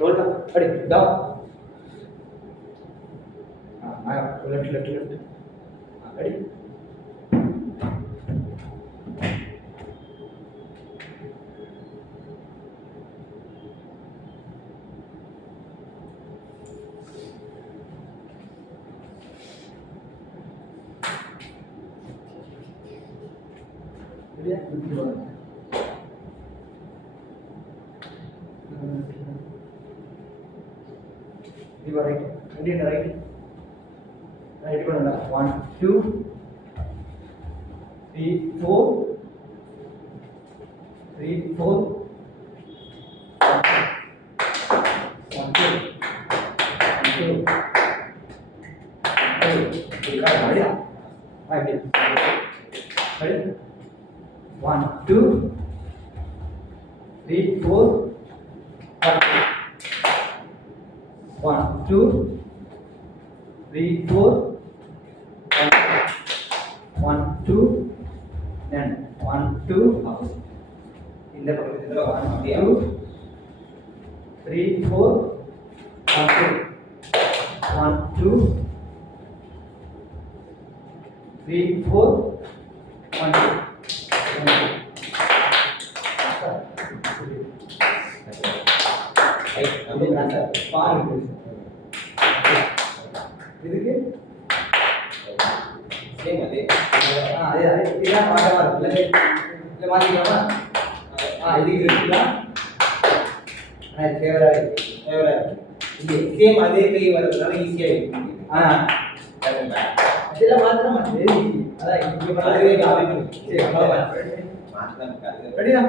roll up, ready, down. Left. Ready. Ready? You are right. Ready, right. Right, 1, 2, 3, 4. 3, 4. 1, 2. 1, 2. 2. 1, 2, 3, 4. 1, 2, 3, 4. 1, 2. Then 1, 2. In the 1, 2, 3, 4. 1, 2, 3, 4. 1, 2. இதுக்கு same அதே இதான் மாற்றமா இருக்குல்ல இல்லை மாற்றிக்கலாமா இதுக்கு இருக்குதான் ஃபேவராக இங்கே சேம் அதே கை வர்றதுனால ஈஸியாக இருக்கும் இதெல்லாம் மாற்ற மாட்டேது அதான் இங்கே அதுவே சரி மாற்றலாம் ரெடினா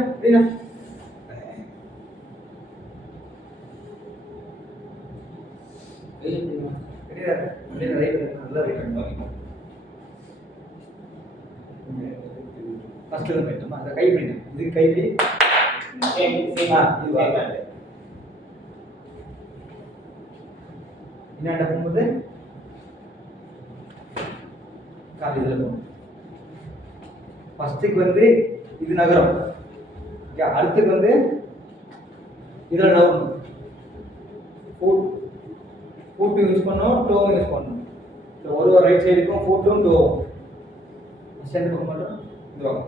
நல்லா ஃபர்ஸ்ட் போயிட்டோமா அந்த கை பிடி இது கை பிடி என்ன போகும்போது கால் இதில் போகும் ஃபர்ஸ்ட்டுக்கு வந்து இது நகரம் அடுத்துக்கு வந்து இதில் நகரும் ஃபுட் யூஸ் பண்ணோம் டோவும் யூஸ் பண்ணணும் ஒரு ரைட் சைடுக்கும் ஃபுட்டும் டோவும் சேர்ந்து போக மாட்டோம் இது வாங்க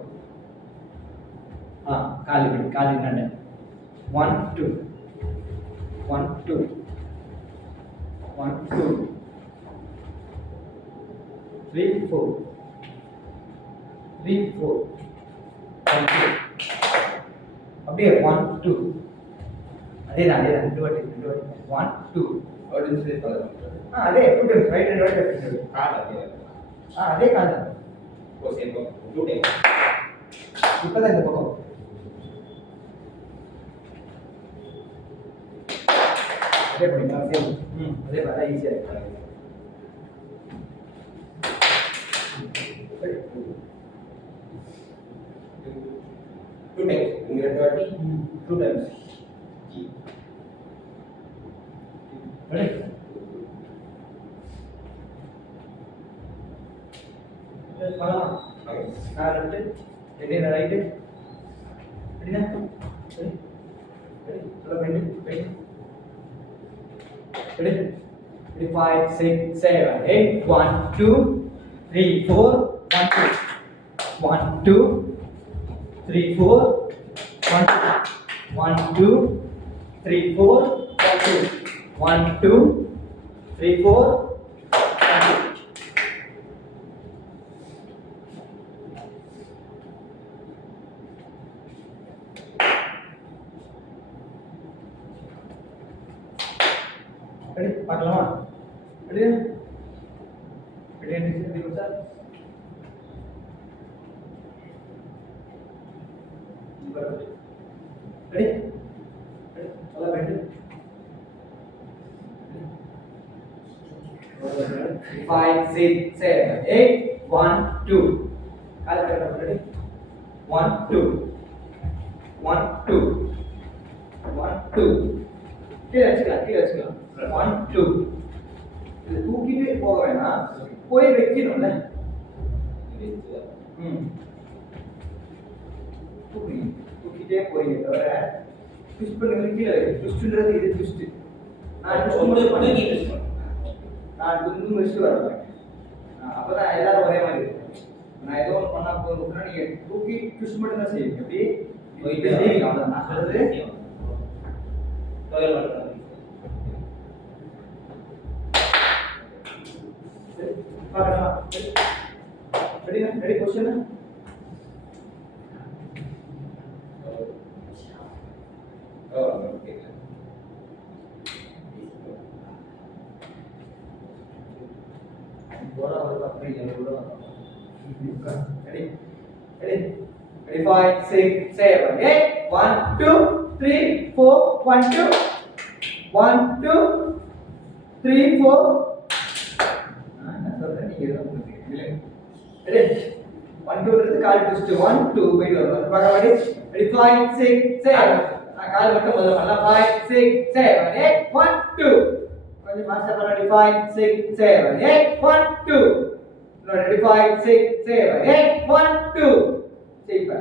காலி நண்டு 1 2 1 2 1 2 3 4 3 4 1 2 அப்படியே 1 2 அதேதான் 2 வாட்டி 1 2 அதே food right and write call அதே கால் இப்பதான் இந்த பக்கம் அதே பண்ணிக்கலாம் சேம் அதே மாதிரி ஈஸியாக இருக்கு டூ டைம்ஸ் இங்கே 2 வாட்டி 2 டைம்ஸ் ரெடி பண்ணலாம் லெஃப்ட் ரெடி ரைட் ரெடினா ரெடி நல்லா பெண்ட் ரெடி 5 6 7 8 1 2 3 4 1 2 3 4 1 2 3 4 1 2 3 4 ரெடி பார்க்கலாமா ரெடி ரெடி சார் ரெடி நல்லா பெண்டு 5 6 7 8 1 2 கால் கரெக்டா ரெடி 1 2 1 2 1 2 கீழே வச்சுக்கலாம் 1 2 இது தூக்கிட்டே போக வேணாம் போய் வைக்கணும்ல தூக்கிட்டே போறீங்க தவிர ட்விஸ்ட் பண்ணி கீழே ட்விஸ்ட்ன்றது இது ட்விஸ்ட். நான் ட்விஸ்ட் பண்ணி ட்விஸ்ட் பண்ணு. நான் துண்டு வச்சுட்டு வரேன். அப்பதான் எல்லாரும் ஒரே மாதிரி இருக்கும். நான் ஏதோ ஒன்று பண்ணா போதுன்னா நீங்க தூக்கி ட்விஸ்ட் மட்டும் தான் செய்வீங்க. எப்படி செய்வீங்க அவ்வளோதான் நான் சொல்றது. டோயல் பண்ணுறது பார்க்கலாம். ரெடி क्वेश्चन ஓகே போடா ஒரு அப்படி எவ்வளோ ரெடி ரெடி ரெடி 5 6 7 8 1 2 3 4 1 2 1 2 3 4 நான் சொல்றேன் நீங்க எல்லாம் புரியுங்க ரெடி 1 2 ன்றது கால் ட்விஸ்ட் 1 2 போயிட்டு வரும் பார்க்க ரெடி ரெடி 5 6 7 கால் மட்டும் முதல்ல பண்ணலாம் 5 6 7 8 1 2 கொஞ்சம் ஃபாஸ்டா பண்ண ரெடி 5 6 7 8 1 2 ரெடி 5 6 7 8 1 2 சரி இப்ப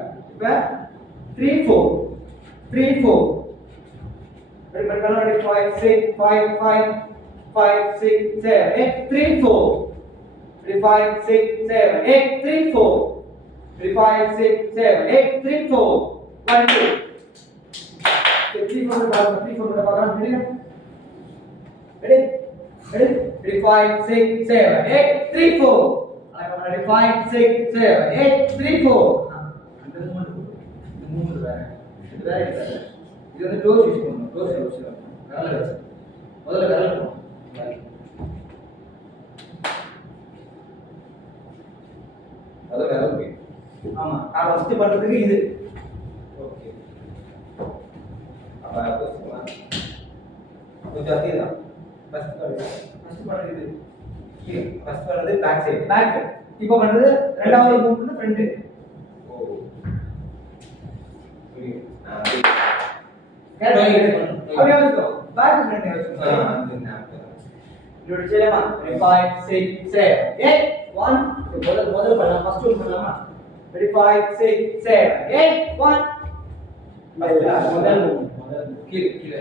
3 4 3 4 ரெடி பண்ணலாம் ரெடி 5 6 5 5 5 6 7 8 3 4 ready 5 6 7 8 3 4 ready 5 6 7 8 3 4 1 2 3 4 பார்க்கலாம் ready ready ready ready 5 6 7 8 3 4 ready 5 6 7 8 3 4 அந்த மூணு வேற இது வந்து டோஸ் யூஸ் பண்ணனும் டோஸ் யூஸ் பண்ணனும் விரல வச்சு முதல்ல விரல போடணும் அது வேற ஓகே ஆமா நான் ஃபர்ஸ்ட் பண்றதுக்கு இது ஓகே அப்ப கொஞ்சம் அதிகம் ஃபர்ஸ்ட் பண்றது இது ஃபர்ஸ்ட் பண்றது பேக் சைடு பேக் இப்போ பண்றது ரெண்டாவது மூவ்மெண்ட் ஃப்ரண்ட் ஓ புரியுது அப்படியே வச்சுக்கோ பேக் ஃப்ரண்ட் வச்சுக்கோ இது செய்யலாமா 5 6 7 8 1 முதல்ல பண்ணலாம் ஃபர்ஸ்ட் ஒன் பண்ணலாமா ரெடி 5 6 7 8 1 முதல் கீழே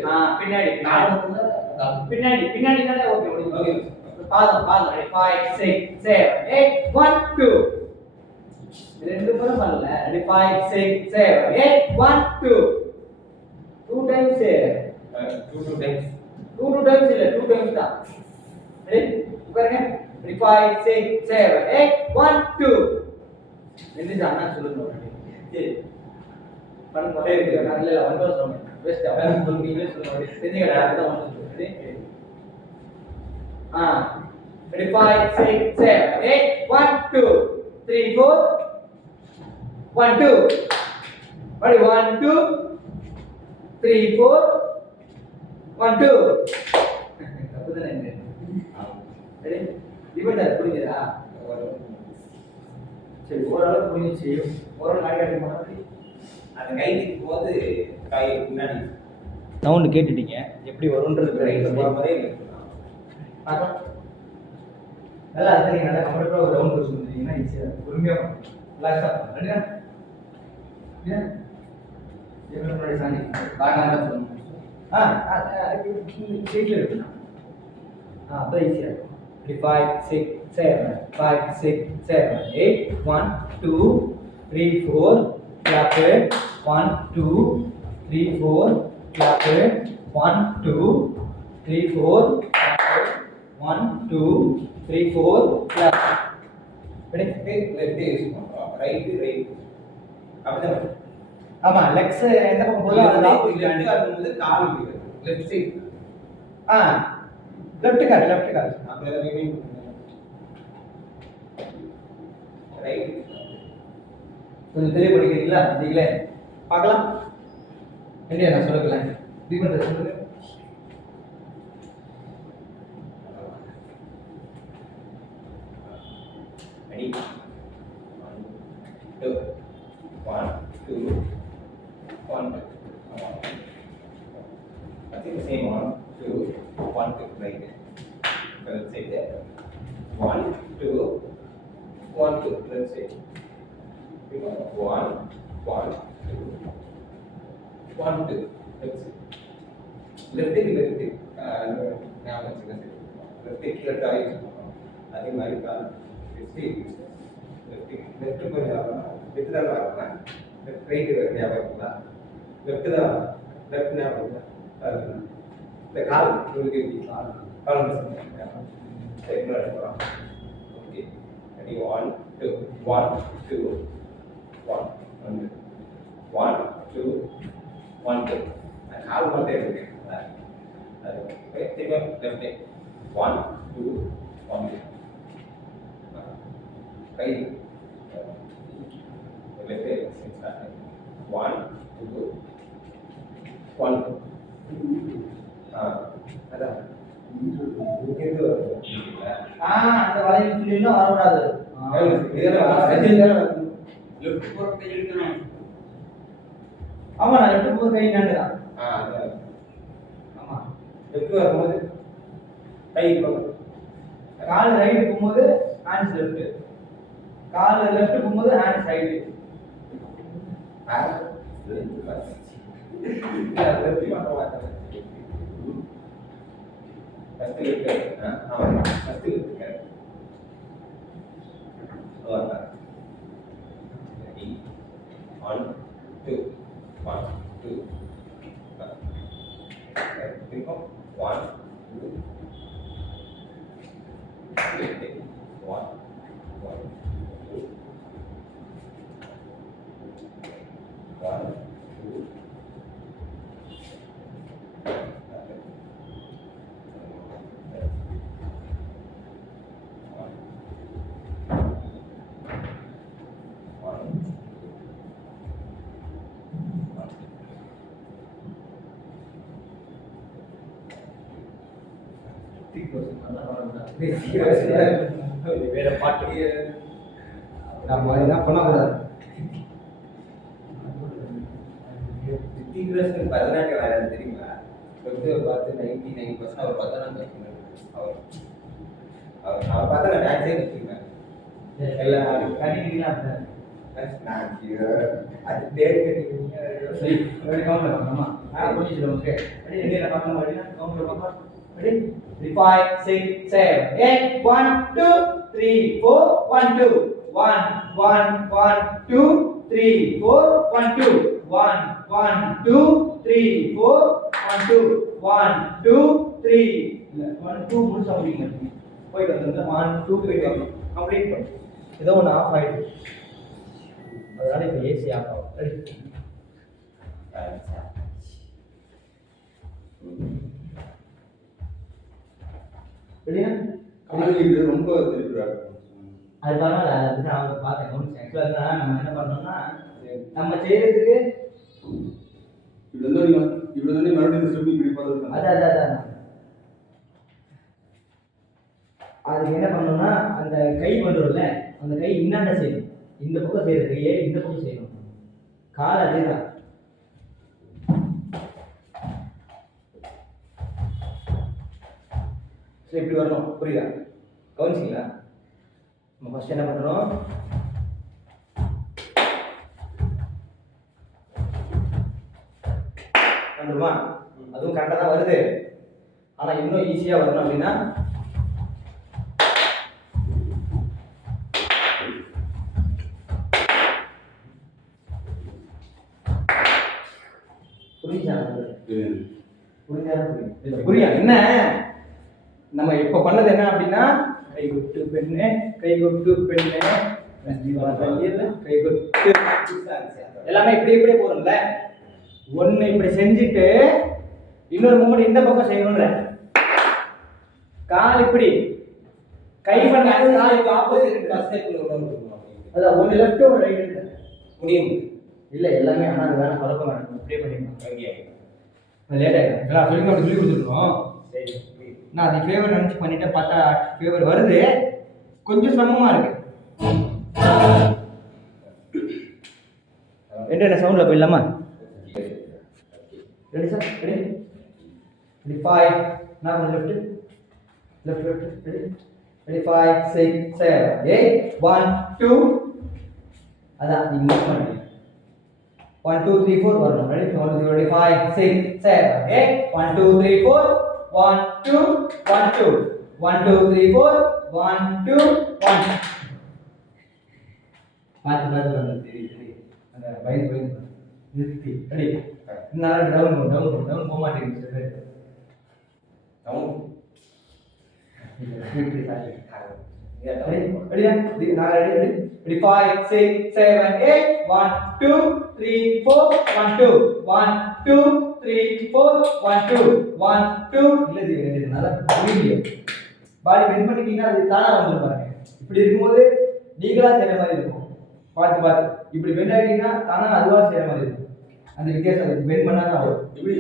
பின்னாடி பின்னாடி பின்னாடி ஓகே ஓகே பாதம் ரெடி 5 6 7 8 1 2 ரெண்டு முறை பண்ணல ரெடி 5 6 7 8 1 2 2 டைம்ஸ் 2 டைம்ஸ் இல்ல 2 டைம்ஸ் தான் ரெடி உட்காருங்க ready 5 6 7 8 1 2 என்ன அண்ணா சொல்லுங்க சரி பண்ணுங்க சரி நான் இல்ல வந்து சொல்றேன் வெஸ்ட் அவன் சொல்லுங்க சொல்லுங்க தெரிஞ்சங்க நான் தான் வந்து சொல்றேன் ready 5 6 7 8 1 2 3 4 1 2 ready 1 2 3 4 1 2 அப்பதான் ரெடி டிபெண்டர் புரியுதா சரி ஓரளவு புரிஞ்சிச்சு ஓரளவு நாடி காட்டி போனா அந்த கை நிற்கும் போது கை முன்னாடி சவுண்ட் கேட்டுட்டீங்க எப்படி வரும்ன்றது ரைட்ல போற மாதிரி பார்க்கலாம் நல்லா அது நீங்க நல்லா கம்ஃபர்ட்டபிளா ஒரு ரவுண்ட் போச்சு வந்தீங்கன்னா ஈஸியா பொறுமையா ரிலாக்ஸா ரெடியா ஏன் ஏன் முன்னாடி சாஞ்சி பாருங்க சொல்லணும் சீட்ல இருக்கு அப்போ ஈஸியா இருக்கும் 5 6 7 5 6 7 8 1 2 3 4 clap it 1 2 3 4 clap it 1 2 3 4 clap it 1 2 3 4 clap left use பண்றோம் ரைட் அப்படிதான் ஆமா லெக்ஸ் எந்த பக்கம் போகுதோ அது லெஃப்ட் கால் கால் லெஃப்ட் சைடு லெஃப்ட் கால் அப்படியே ரிமைன் ரைட் கொஞ்சம் தெரிய படிக்கிறீங்களா நீங்களே பார்க்கலாம் என்ன நான் சொல்லல தீபன் சொல்லுங்க ready 1 2 1 I think the same 1 2 1 2 right let's say that 1 2 1 2 let's say 1 1 2 1 2 லெஃப்ட்டுக்கு left ஞாபகம் வச்சுக்க. லெஃப்ட்டுக்கு லெஃப்டாகவே அதே மாதிரி கால் லெஃப்ட் கொஞ்சம் ஆகணும். லெஃப்ட் தான் ஆகணும். லெஃப்ட் ரைட்டு ஞாபகம் இருக்குங்களா? லெஃப்ட் தான் லெஃப்ட் ஞாபகம் இல்லை கால் உங்களுக்கு கால் சரி போகலாம். ஓகே ரெடி 1 2 1 2 1 1 2 1 2 கால் மட்டும் இருக்கு. திரும்ப லெஃப்ட் 1 2 1 கை லெஃப்ட் 1 2 1 அதான் இங்கிருந்து அந்த வளைவு புள்ளியெல்லாம் வரக்கூடாது. லெஃப்ட் போற கை இழுக்கணும். ஆமா நான் லெஃப்ட் போற கை நாண்டுதான். அதான் ஆமா லெஃப்ட் வரும்போது கை பக்கம் கால் ரைட் போகும்போது ஹேண்ட்ஸ் லெஃப்ட், கால் லெஃப்ட் போகும்போது ஹேண்ட்ஸ் ரைட். ஃபர்ஸ்ட் இருக்கு ஆமா ஃபர்ஸ்ட் இருக்கு ஓகே 1 2 1 2 திரும்ப 1 2 1 1 2 1 2 வேற பாட்டு நம்ம இதெல்லாம் பண்ணக்கூடாது. ரித்திக்ரோஷன் பரதநாட்டியம் ஆடுறது தெரியுமா? கொஞ்சம் பார்த்து 99% அவர் பரதநாட்டியம் அவர் அவர் அவர் பார்த்தா நான் டான்ஸே வச்சுருக்கேன். எல்லாம் கட்டிக்கலாம் அது பேர் கட்டிக்கிறீங்க. சரி ரெடி கவுண்டர் பண்ணலாமா? புரிஞ்சுது ஓகே. ரெடி ரெடி பார்க்கலாம் ரெடினா கவுண்டர் பார்க்கலாம். ரெடி 5 6 7 8 1 2 3 4 1 2 1 1 1 2 3 4 1 2 1 1 2 3 4 1 2 1 2 3 இல்ல 1 2 முடிச்சா முடிங்க. போயிட்டு வந்து 1 2 போயிட்டு வரணும். கம்ப்ளீட் பண்ணு. ஏதோ ஒன்று ஆஃப் ஆயிடுச்சு, அதனால இப்போ ஏசி ஆஃப் ஆகும். ரெடியா? இது ரொம்ப திருப்பிறாரு. அது பரவாயில்ல, அதுதான் அவங்க பார்த்தேன் கவனிச்சேன். ஆக்சுவலாக நம்ம என்ன பண்ணோம்னா நம்ம செய்யறதுக்கு இப்படி வந்து மறுபடியும் ஸ்டெப் இப்படி பார்த்துருக்காங்க. அதான் அதுக்கு என்ன பண்ணணும்னா அந்த கை பண்ணுறோம்ல, அந்த கை இன்னாண்ட செய்யணும். இந்த பக்கம் செய்யற கையை இந்த பக்கம் செய்யணும். கால் அதே தான். சரி இப்படி வரணும், புரியுதா? கவனிச்சிங்களா? நம்ம ஃபர்ஸ்ட் என்ன பண்ணுறோம், பண்ணுமா? அதுவும் கரெக்டாக தான் வருது. ஆனால் இன்னும் ஈஸியாக வரணும் அப்படின்னா புரியா என்ன நம்ம இப்ப பண்ணது என்ன அப்படின்னா கை கொட்டு பெண்ணு, கை கொட்டு பெண்ணு, கை கொட்டு எல்லாமே இப்படி இப்படியே போறோம்ல. ஒண்ணு இப்படி செஞ்சுட்டு இன்னொரு மூமெண்ட் இந்த பக்கம் செய்யணும்ன்ற. கால் இப்படி கை பண்ணாது, காலுக்கு ஆப்போசிட் அதான் ஒன்னு லெஃப்ட் ஒரு ரைட் முடியும் இல்ல எல்லாமே. ஆனா அது வேணா குழப்பம் வேணும், இப்படியே பண்ணிக்கலாம். லேட் ஆகிடும். சொல்லி கொடுத்துருக்கோம். நான் அது ஃபேவர் நினச்சி பண்ணிட்டேன், பார்த்தா ஃபேவர் வருது. கொஞ்சம் சிரமமாக இருக்கு. என்ன சவுண்டில் போயிடலாமா? Ready sir? ரெடி 5 நான் கொஞ்சம் லெஃப்ட் ரெடி 5 6 7 8 1 2 அதான் நீங்க மூவ் பண்ணுங்க. 1 2 3 4 வரணும். ரெடி 1 2 3 5 6 7 8 1 2 3 4 1 2 1 2 1 2 3 4 1 2 1 பாத்து தெரியுது அந்த பயந்து நிறுத்தி ரெடி இன்னும் டவுன் போக மாட்டேங்குது sir down ready now ready 5 6 7 8 1 2 3 4 1 2 1 2 3 4 1 2 1 2 இல்ல நல்லா புரியல பாடி பெண்ட் பண்ணிட்டீங்கன்னா அது தானா வந்துரும் பாருங்க இப்படி இருக்கும்போது நீங்களா செய்யற மாதிரி இருக்கும் பாத்து இப்படி பெண்ட் ஆகிட்டீங்கன்னா தானா அதுவா செய்யற மாதிரி இருக்கும் அந்த வித்தியாசம் அது பெண்ட் பண்ணாதான் வரும் எப்படி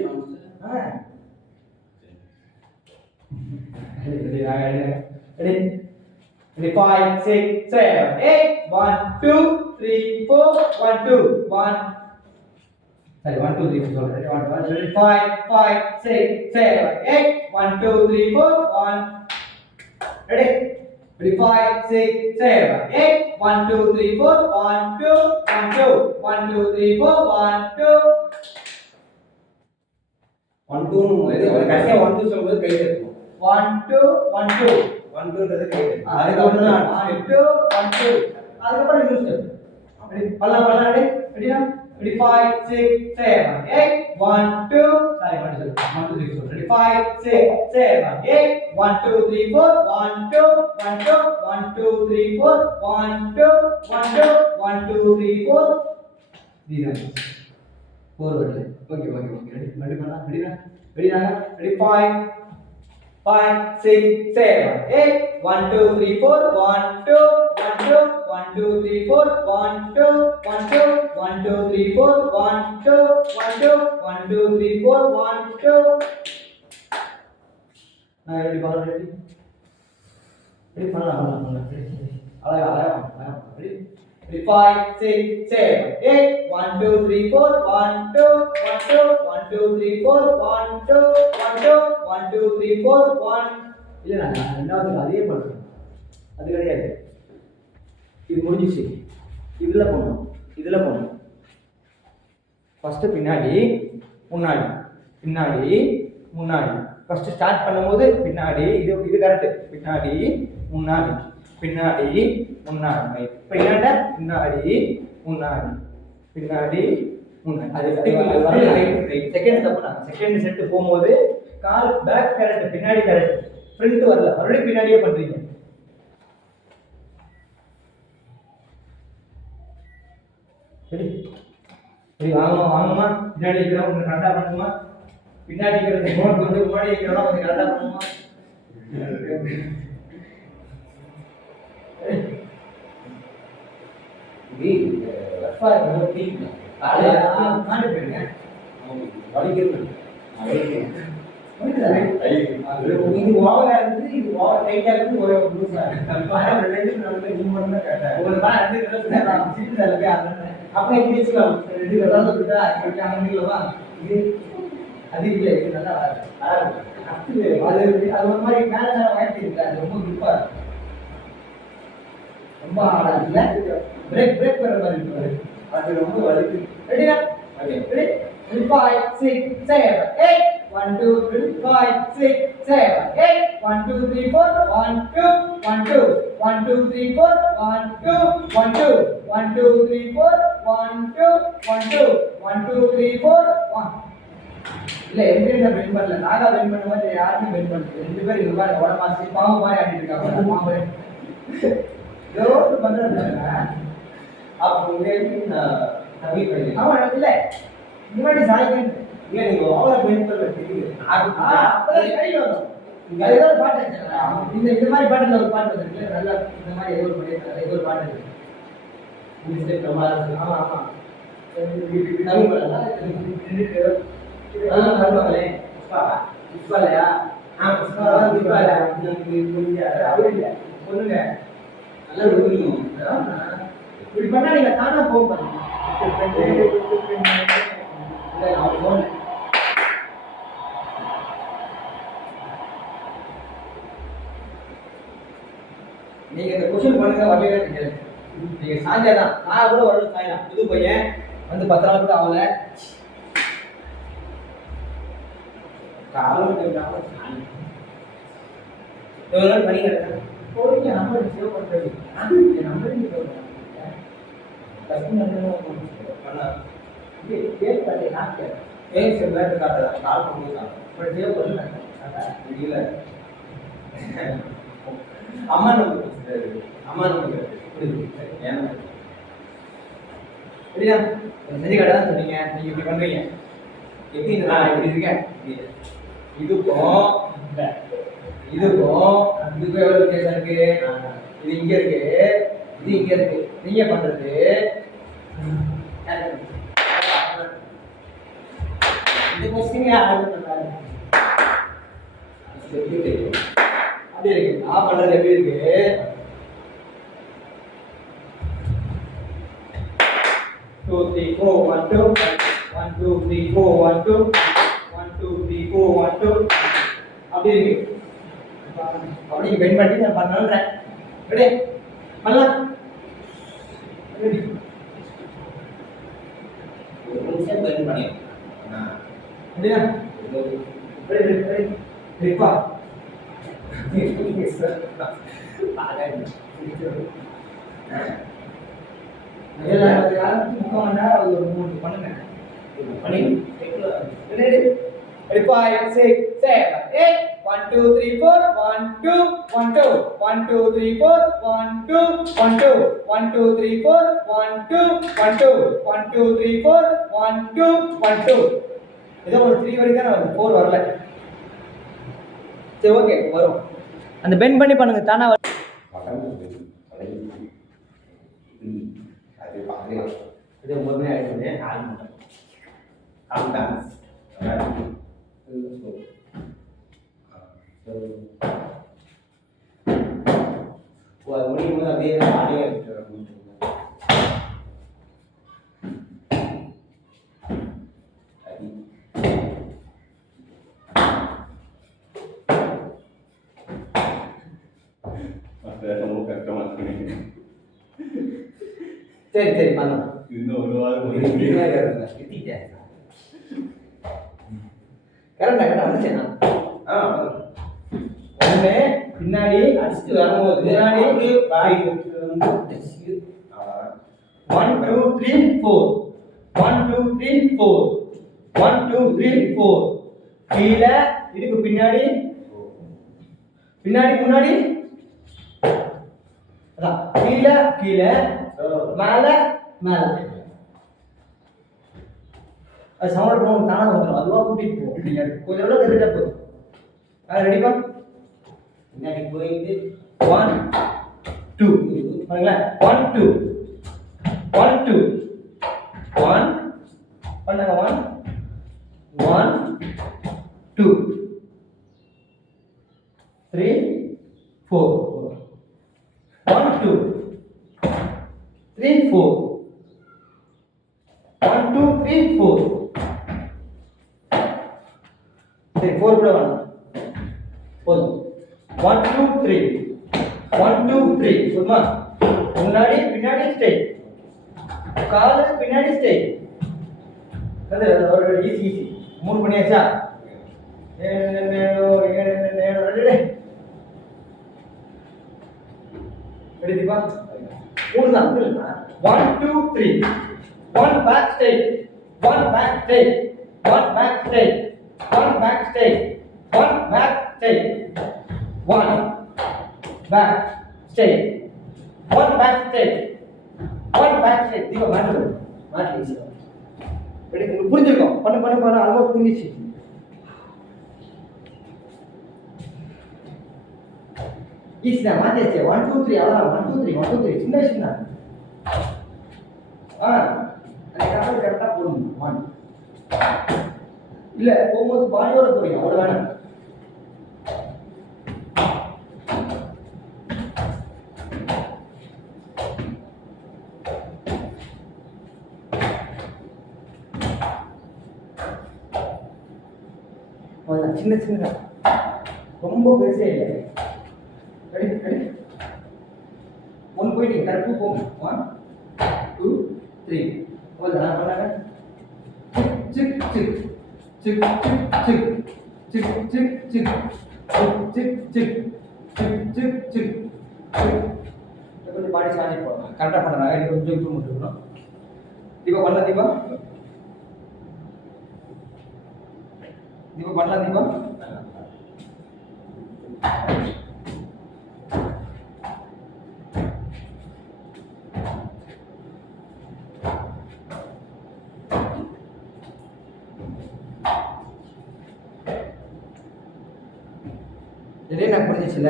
ready 5 6 7 8 1 2 3 4 1 2 1 sorry 1 2 3 4 ready 5 5 6 7 8 1 2 3 4 1 ready 5 6 7 8 1 2 3 4 1 2 1 2 1 2 3 4 1 2 1 2 ஒரு கடைசியா 1 2 சொல்லும்போது கை தட்டணும் 1 2 1 2 1 2ன்றது கை தட்டணும் அதுக்கப்புறம் 1 2 1 2 அதுக்கப்புறம் இன்னொரு ஸ்டெப் அப்படி பல்லா ரெடியா ready 5 6 7 8 1 2 sorry 1 2 3 4 ready 5 6 7 8 1 2 3 4 1 2 1 2 1 2 3 4 1 2 1 2 1 2 3 4 3 forward okay ready ready 5 5 6 7 8 1 2 3 4 1 2 1 2 1 2 3 4 1 2 1 2 1 2 3 4 1 2 1 2 1 2 3 4 1 2 நான் ready பண்ணலாம் அழகா ready 5 6 7 8 1 2 3 4 1 2 1 2 1 2 3 4 1 2 1 2 1 2 3 4 1 இல்ல நான் ரெண்டாவது அதே பண்றேன் அது கிடையாது இது முடிஞ்சிச்சு இதுல போணும் ஃபர்ஸ்ட் பின்னாடி முன்னாடி ஃபர்ஸ்ட் ஸ்டார்ட் பண்ணும்போது பின்னாடி இது கரெக்ட் பின்னாடி முன்னாடி அது செகண்ட் தப்பு நான் செகண்ட் செட் போகும்போது கால் பேக் கரெக்ட் பின்னாடி கரெக்ட் ஃப்ரண்ட் வரல மறுபடியும் பின்னாடியே பண்றீங்க சரி வாங்கம்மா பின்னாடி இருக்கிறோம் கொஞ்சம் கரெக்டாக பண்ணுமா பின்னாடி இருக்கிறது கொஞ்சம் முன்னாடி இருக்கிறோம் கொஞ்சம் கரெக்டாக பண்ணுமா இது ஓவரா இருந்து இது ஓவர் டைட்டா இருந்து ஒரு லூசா அப்புறம் எப்படி வச்சுக்கலாம் ரெண்டு கலந்து விட்டா அங்கவா இது அது இல்லை இது நல்லா அது ஒரு மாதிரி மேல வாங்கிட்டு இருக்கு அது ரொம்ப குப்பா ரொம்ப ஆடாதுல பிரேக் வர மாதிரி இருக்கு அது ரொம்ப வலிக்கு ரெடியா ஓகே ரெடி 5 6 7 8 1 2 3 5 6 7 8 1 2 3 4 1 2 1 2 1 2 3 4 1 2 1 2 1 2 3 4 1 2 1 2 1 2 3 4 1 இல்ல எங்க பெண்ட் பண்ணல நாகா பெண்ட் பண்ண மாதிரி யாருமே பெண்ட் பண்ணல ரெண்டு பேரும் இங்க பாருங்க உடம்பு மாத்தி பாம்பு மாதிரி ஆடிட்டு இருக்காங்க பாம்பு யோடு பண்றதுங்க அப்ப உங்களுக்கு நவி பண்ணி ஆமா இல்ல முன்னாடி சாய்க்கேன் இல்ல நீங்க ஓவரா பெண்ட் பண்ண தெரியுது அப்பதான் கை வரும் இங்க ஏதோ ஒரு பாட்டு வச்சிருக்காங்க இந்த மாதிரி பாட்டுல ஒரு பாட்டு வச்சிருக்கு நல்லா இந்த மாதிரி ஏதோ ஒரு பண்ணிருக்காங்க ஏதோ ஒரு பாட்டு இருக்கு இந்த ஸ்டெப் ரொம்ப ஆமா நவி பண்ணல பண்ணுவாங்களே புஷ்பாலையா புஷ்பாலையா அப்படி இல்லை சொல்லுங்க நல்லா விடுவீங்க இப்படி பண்ணா நீங்க தானா போக பாருங்க நீங்க இந்த கொஸ்டின் பண்ணுங்க வரவே தெரியாது நீங்க சாஞ்சாதான் நான் கூட வரணும் சாயலாம் புது பையன் வந்து 10 நாள் கூட ஆகல. காலம் கேட்டாலும் எவ்வளோ நாள் பண்ணி கிடக்கேன் போறீங்க. நம்பர் சேவ் பண்ணுறது என் நம்பர் சேவ் பண்ணுறேன். பண்ணா சேவ் பண்ணி நான் ஏன் சில பேர் காட்டுறா கால் பண்ணிக்கலாம் பட் சேவ் பண்ணேன் இல்ல அம்மா நம்பர் அம்மா நம்பர் ஏன் சரியா? செஞ்சு கடை தான் சொன்னீங்க. நீங்கள் இப்படி பண்ணுறீங்க. எப்படி இந்த நான் இப்படி இருக்கேன். இதுக்கும் எவ்வளோ வித்தியாசம் இருக்கு? இது இங்கே இருக்கு, இது இங்கே இருக்கு. நீங்க பண்ணுறது இந்த கொஸ்டின் ஆர்டர் பண்ணுறாங்க. அப்படி இருக்கு. நான் பண்ணுறது எப்படி இருக்கு? 2 3 4 1 2 1 2 3 4 1 2 1 2 3 4 1 2 அப்படி இருக்கு. அப்படி பெண்ட் பண்ணி நான் பண்ணறேன். ரெடி பண்ணலாம். ரெடி ஒரு நிமிஷம் பெண்ட் பண்ணி ரெடியா? ரெடி ரெடி ரெடிப்பா. யாரும் ஒரு 3 பண்ணுங்க. பண்ணி ரெடி ரெடி 5 6 7 8 1 2 3 4 1 2 1 2 1 2 3 4 1 2 1 2 1 2 3 4 1 2 1 2 1 2 3 4 1 2 1 2 ஏதோ ஒரு 3 வரைக்கும் தான் வருது, 4 வரல. சரி ஓகே வரும். அந்த பெண்ட் பண்ணி பண்ணுங்க தானா வரும். அது பார்க்கலாம் இது 9 மணி ஆயிடுச்சு. கால் டான்ஸ் அது முடியும் போது அப்படியே ஆடியோ சரி சரி பண்ணலாம். இன்னும் ஒரு வாரம் கரெக்டா கரெக்டா வந்துச்சேண்ணா. ஒன்று பின்னாடி அடிச்சுட்டு வரும்போது முன்னாடி பாய் 1 2 3 4 1 2 3 4 1 2 3 4 கீழே இதுக்கு பின்னாடி பின்னாடி முன்னாடி அதான் கீழே கீழே மேல மேல அது சவுண்ட் போகும் தானா வந்துடும். அதுவாக கூட்டிட்டு போகும். நீங்கள் கொஞ்சம் எவ்வளோ தெரிஞ்சா போதும். ரெடிப்பா? பின்னாடி போயிட்டு 1 2 பாருங்களேன் 1 2 1 2 1 பண்ணுங்க 1 1 2 3 4 1 2 3 4 1 2 3 4 சரி 4 கூட வேணாம் போதும். 1 2 3 1 2 3 போதுமா? முன்னாடி பின்னாடி ஸ்ட்ரைட், காலு பின்னாடி ஸ்ட்ரைட். அது ஈஸி ஈஸி. 3 பண்ணியாச்சா? ரெடி தீபா? 3 தான். 1 2 3 1 back straight 1 back straight 1 back straight 1 back straight 1 back straight 1 back straight 1 back straight 1 back straight. Deepa மாட்டு மாட்டு ரெடி? உங்களுக்கு புரிஞ்சிருக்கும். பண்ண பண்ண பண்ண அல்வா புரிஞ்சிச்சு. ஈஸி தான். மாத்தியாச்சு. 1 2 3 அவ்வளோதான். 1 2 3 1 2 3 சின்ன விஷயம் தான். அதுக்காக கரெக்டாக போடணும். 1 இல்லை போகும்போது பாடியோட போறீங்க அவ்வளோ வேணும். சின்ன சின்ன ரொம்ப பெருசே இல்லை. ரெடி ரெடி 1 போயிட்டீங்க. கரெக்டாக போங்க. 1 2 3 போதுடா பண்ணாங்க sick sick sick sick sick sick sick sick sick sick sick sick கொஞ்சம் பாடி சாஞ்சி போடலாம் கரெக்டாக பண்ணுறாங்க எனக்கு கொஞ்சம் இம்ப்ரூவ்மெண்ட் இருக்கணும் தீபா பண்ணலாம் தீபா தீபா பண்ணலாம் தீபா இதே நான் புரிஞ்சிச்சுல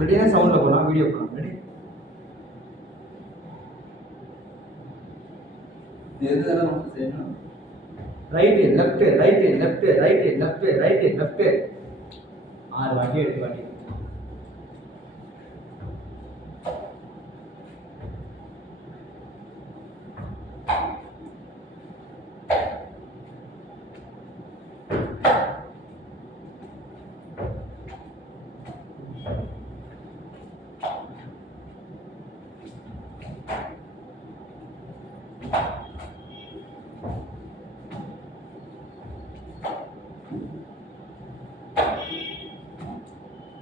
ரெடியான சவுண்ட்ல போலாம் வீடியோ போலாம் ரெடி எதுதானே நம்ம செய்யணும் right left right left right left right left 6 வாட்டி 8 வாட்டி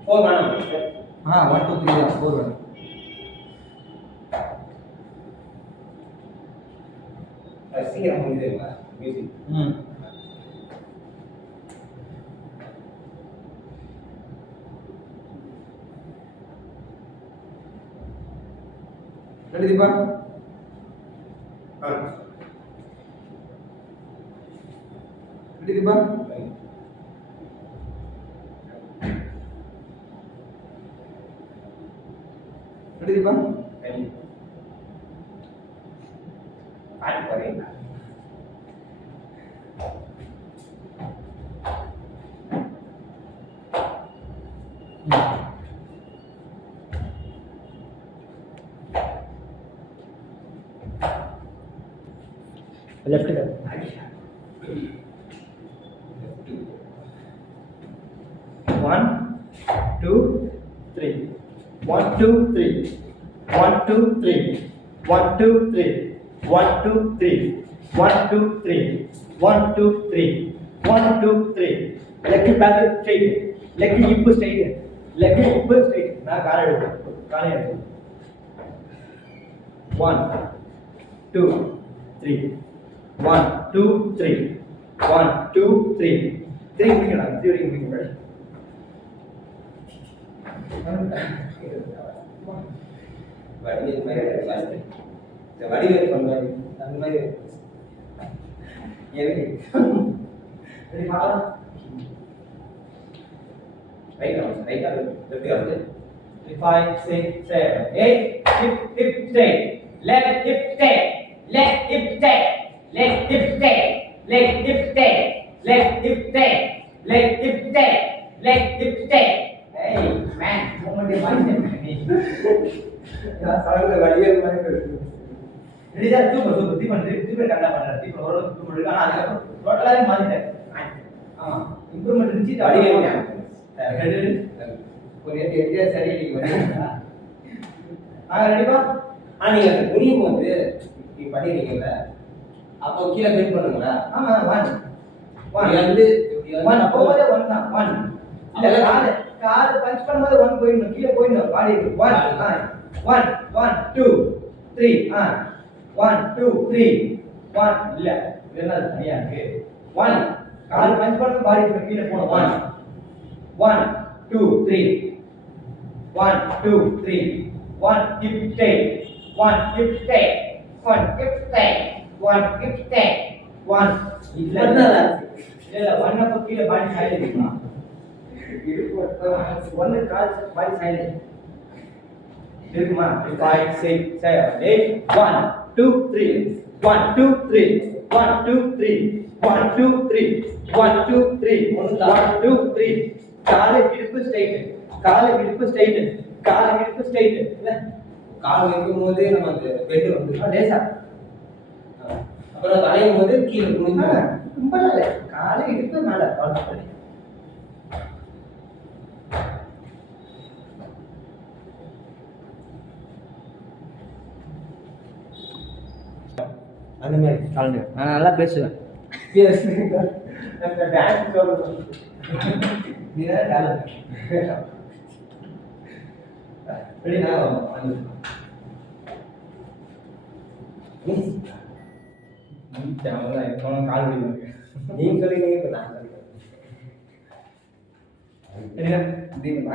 फोर வேணாம் हाँ 1 2 3 4 வேணும் சீக்கிரம் முடியுதுங்களா music ready Deepa ready Deepa ready Deepa ஆட் வரேன் लेफ्ट कर 1 2 3 1 2 3 1 2 3 1 2 3 1 2 3 1 2 3 1 2 3 1 2 3 leg back straight leg hip straight leg hip straight நான் காலை எடுத்து 1 2 3 1 2 3 1 2 3 3 முடிக்கலாம் 3 வரைக்கும் முடிக்க வடிவேல் மாதிரி ஃபர்ஸ்ட் இந்த வடிவேல் பண்ணுவாரு அந்த மாதிரி எதுக்கு ரெடி பார்க்கலாம் ரைட் லெஃப்ட் வந்து 5 6 7 8 hip straight leg hip straight leg hip straight leg hip straight leg hip straight leg hip straight leg hip straight leg hip straight hey man உங்களுடைய மைண்ட் நீ நான் சொல்ற வடிவேல் மாதிரி இருக்கு ரெடி சார் சூப்பர் தீபன் கரெக்டா பண்றாரு தீபன் ஓரளவு இம்ப்ரூவ்மெண்ட் இருக்கு ஆனா அதுக்கு டோட்டலாவே மாறிட்டாரு ஆமா இம்ப்ரூவ்மெண்ட் இருந்துச்சு வடிவேல் ஒரு எதிரே சரி இல்லைங்க ரெடிப்பா நீங்க அந்த புரியும் போது இப்படி பண்ணிருக்கீங்கல்ல அப்போ கீழே பெண்ட் பண்ணுங்களா ஆமா 1 1 வந்து 1 போகும்போது 1 தான் 1 இல்ல கால் பஞ்ச் பண்ணும்போது 1 போயிடணும் கீழே போயிடணும் பாடி 1 1 2 3 1 2 3 1 இல்ல என்ன சரியா இருக்கு 1 கால் பஞ்ச் பண்ணி பாடி கீழே போணும் 1 2 3 1 2 3 1 hip straight 1 hip straight 1 hip straight 1 hip straight 1 இல்ல 1 அப்ப கீழே பாடி சைடுல இருக்கணும் 1 கால் பாடி சைடுல இருக்குமா 5 6 7 8 1 2 3 1 2 3 1 2 3 1 2 3 1 2 3 1 2 3 காலை இடுப்பு ஸ்ட்ரைட் இல்ல கால் வைக்கும் போது நம்ம அந்த பெண்ட் வந்து லேசா அப்புறம் வளையும் போது கீழே குனிஞ்சு ரொம்பலாம் இல்லை காலை இடுப்பு மேலே அவ்வளோதான். அந்த மாதிரி கலந்து நான் நல்லா பேசுவேன். எஸ் அந்த டான்ஸ் சொல்றது நீ தான் டேலண்ட் ரெடி நான் வந்து கால் வலி நீங்க சொல்லிங்க இப்போ நான் சொல்லிக்கிறேன் தீபன்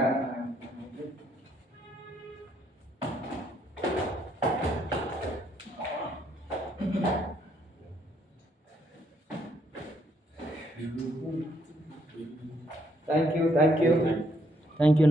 தேங்க்யூ தேங்க்யூ.